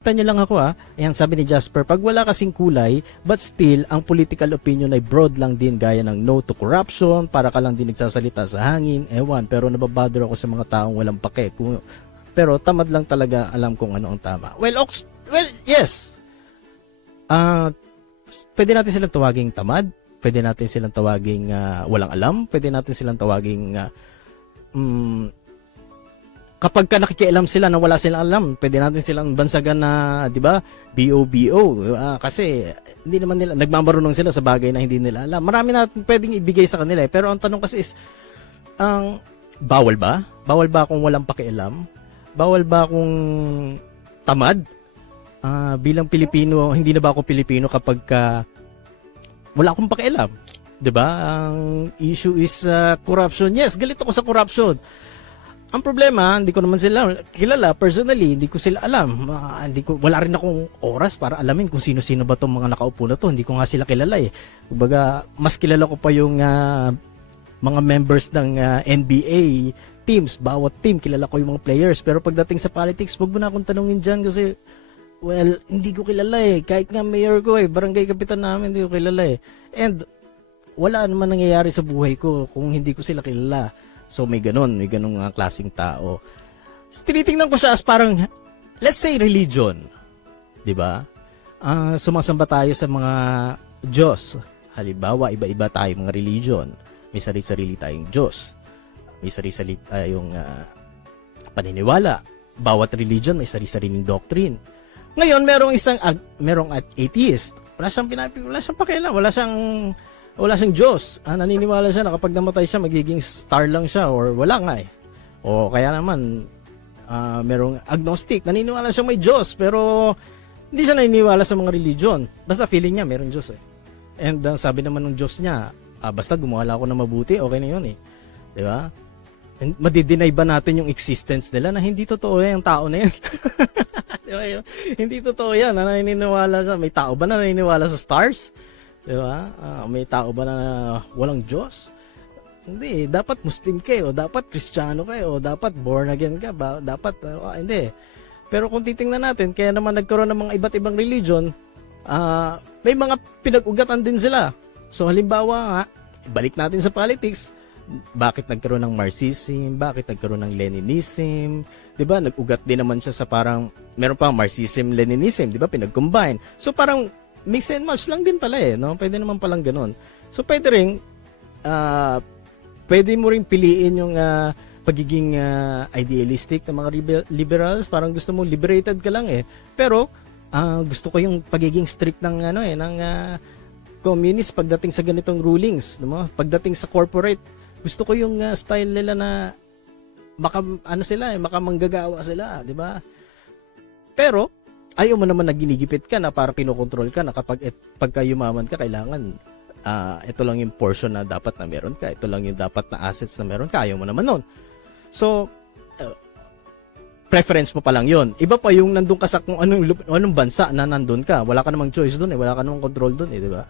Tanyo lang ako Ayan, sabi ni Jasper, pag wala kasing kulay, but still, ang political opinion ay broad lang din gaya ng no to corruption, para ka lang din nagsasalita sa hangin, ewan, pero nababother ako sa mga taong walang pake. Pero tamad lang talaga alam kung ano ang tama. Well, yes. Pwede natin silang tawaging tamad, pwede natin silang tawaging walang alam, pwede natin silang tawaging kapag ka nakikialam sila na wala silang alam, pwede natin silang bansagan na, di ba, BOBO. Kasi hindi naman nila, nagmamarunong sila sa bagay na hindi nila alam. Marami natin pwedeng ibigay sa kanila pero ang tanong kasi is, bawal ba? Bawal ba kung walang pakialam? Bawal ba kung tamad? Bilang Pilipino, hindi na ba ako Pilipino kapag wala akong pakialam? Di ba? Ang issue is corruption. Yes, galit ako sa corruption. Ang problema, hindi ko naman sila kilala personally, hindi ko sila alam. Wala rin akong oras para alamin kung sino-sino ba tong mga nakaupo na to. Hindi ko nga sila kilala Kumbaga, mas kilala ko pa yung mga members ng NBA teams. Bawat team, kilala ko yung mga players. Pero pagdating sa politics, wag mo na akong tanungin dyan kasi, well, hindi ko kilala Kahit nga mayor ko barangay kapitan namin, hindi ko kilala And, wala naman nangyayari sa buhay ko kung hindi ko sila kilala. So may ganun klaseng tao. Tinitingnan ko siya as parang, let's say religion. 'Di ba? Sumasamba tayo sa mga Diyos. Halimbawa, iba-iba tayong mga religion. May sarili-sarili tayong Diyos. May sarili-sarili tayong paniniwala. Bawat religion may sarili-sariling doctrine. Ngayon, merong atheist. Wala siyang pakialam, wala siyang Diyos. Naniniwala siya na kapag namatay siya, magiging star lang siya or wala nga O kaya naman, merong agnostic. Naniniwala siya may Diyos pero hindi siya naniniwala sa mga religion. Basta feeling niya merong Diyos And sabi naman ng Diyos niya, basta gumawa ako na mabuti, okay na yun Di ba? Madideny ba natin yung existence nila na hindi totoo yung tao na yan? Diba? Hindi totoo yan na naniniwala siya. May tao ba na naniniwala sa stars? Diba? May tao ba na walang Diyos? Hindi, dapat Muslim ka o dapat Kristiyano ka o dapat born again ka ba? Dapat, hindi. Pero kung titingnan natin, kaya naman nagkaroon ng mga iba't ibang religion, may mga pinag-ugatan din sila. So halimbawa nga, balik natin sa politics, bakit nagkaroon ng Marxism, bakit nagkaroon ng Leninism, 'di ba? Nag-ugat din naman siya sa parang meron pa Marxism, Leninism, 'di ba? Pinag-combine. So parang mix and match lang din pala no? Pwede naman palang ganoon. So pwede ring pwede mo ring piliin yung pagiging idealistic ng mga liberals, parang gusto mo liberated ka lang Pero gusto ko yung pagiging strict ng ng communist pagdating sa ganitong rulings, no? Pagdating sa corporate, gusto ko yung style nila na makamanggagawa sila, 'di ba? Pero ayaw mo naman na ginigipit ka na para kinokontrol ka na pagka yumaman ka, kailangan ito lang yung portion na dapat na meron ka. Ito lang yung dapat na assets na meron ka. Ayaw mo naman nun. So, preference mo pa lang yon. Iba pa yung nandun ka sa kung anong bansa na nandun ka. Wala ka namang choice dun wala ka namang control dun di ba?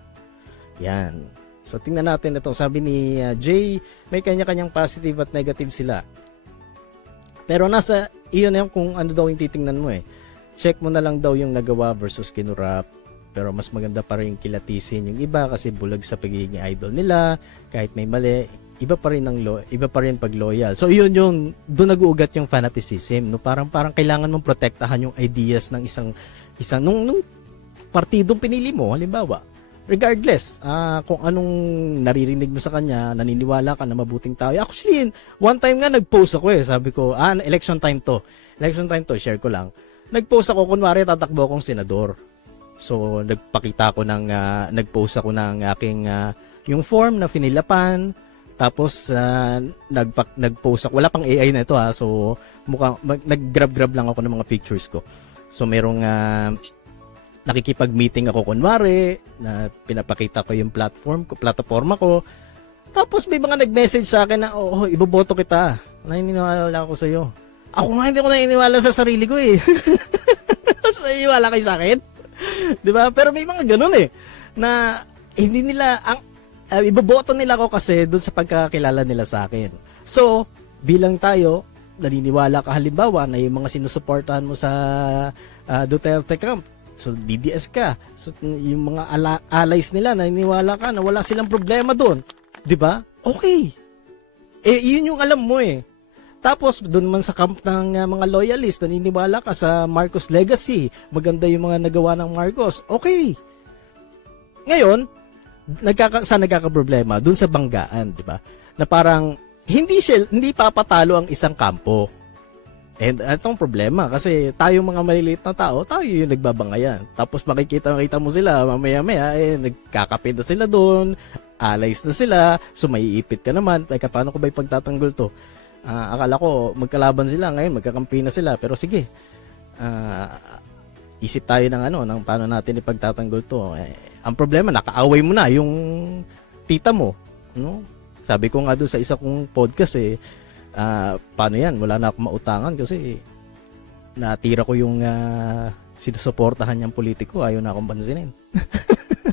Yan. So, tingnan natin ito. Sabi ni Jay, may kanya-kanyang positive at negative sila. Pero nasa iyon na yung kung ano daw yung titingnan mo Check mo na lang daw yung nagawa versus kinurap. Pero mas maganda pa rin kilatisin yung iba kasi bulag sa pagiging idol nila. Kahit may mali, iba pa rin pag loyal. So iyon yung doon nag-uugat yung fanaticism, no? Parang kailangan mong protektahan yung ideas ng isang nung partidong pinili mo, halimbawa. Regardless, kung anong naririnig mo sa kanya, naniniwala ka na mabuting tao. Actually, one time nga nag-post ako sabi ko, election time to, share ko lang. Nag-post ako, kunwari tatakbo akong senador. So, nag-post ako ng aking, yung form na finilapan, tapos, nag-post ako, wala pang AI na ito so, nag-grab lang ako ng mga pictures ko. So, merong, nakikipag-meeting ako kunwari, na pinapakita ko yung plataforma ko, tapos may mga nag-message sa akin na, iboboto kita, naniniwala ako sa iyo. Ako nga hindi ko naniniwala sa sarili ko naniniwala kayo sa akin? Diba? Pero may mga ganun na hindi nila, iboboto nila ako kasi doon sa pagkakilala nila sa akin. So, bilang tayo, naniniwala ka halimbawa na yung mga sinusuportahan mo sa Duterte camp. So DDS ka. So yung mga allies nila naniniwala ka na wala silang problema doon. 'Di ba? Okay. Yun yung alam mo eh. Tapos doon man sa camp ng mga loyalist, naniniwala ka sa Marcos legacy. Maganda yung mga nagawa ng Marcos. Okay. Ngayon, saan nagkakaproblema? Doon sa banggaan, 'di ba? Na parang hindi papatalo ang isang kampo. And itong problema kasi tayo mga maliliit na tao, tayo yung nagbabangayan. Tapos makikita mo sila mamaya-maya nagkakape na sila doon, allies na sila, so maiipit ka naman. Teka, paano ko ba ipagtatanggol to? Akala ko magkalaban sila, ngayon magkakampi na sila. Pero sige, isip tayo ng paano natin ipagtatanggol to. Ang problema, nakaaway mo na yung tita mo. No? Sabi ko nga doon sa isa kong podcast paano yan? Wala na akong mautangan kasi natira ko yung sinusuportahan niyang politiko. Ayaw na akong pansinin.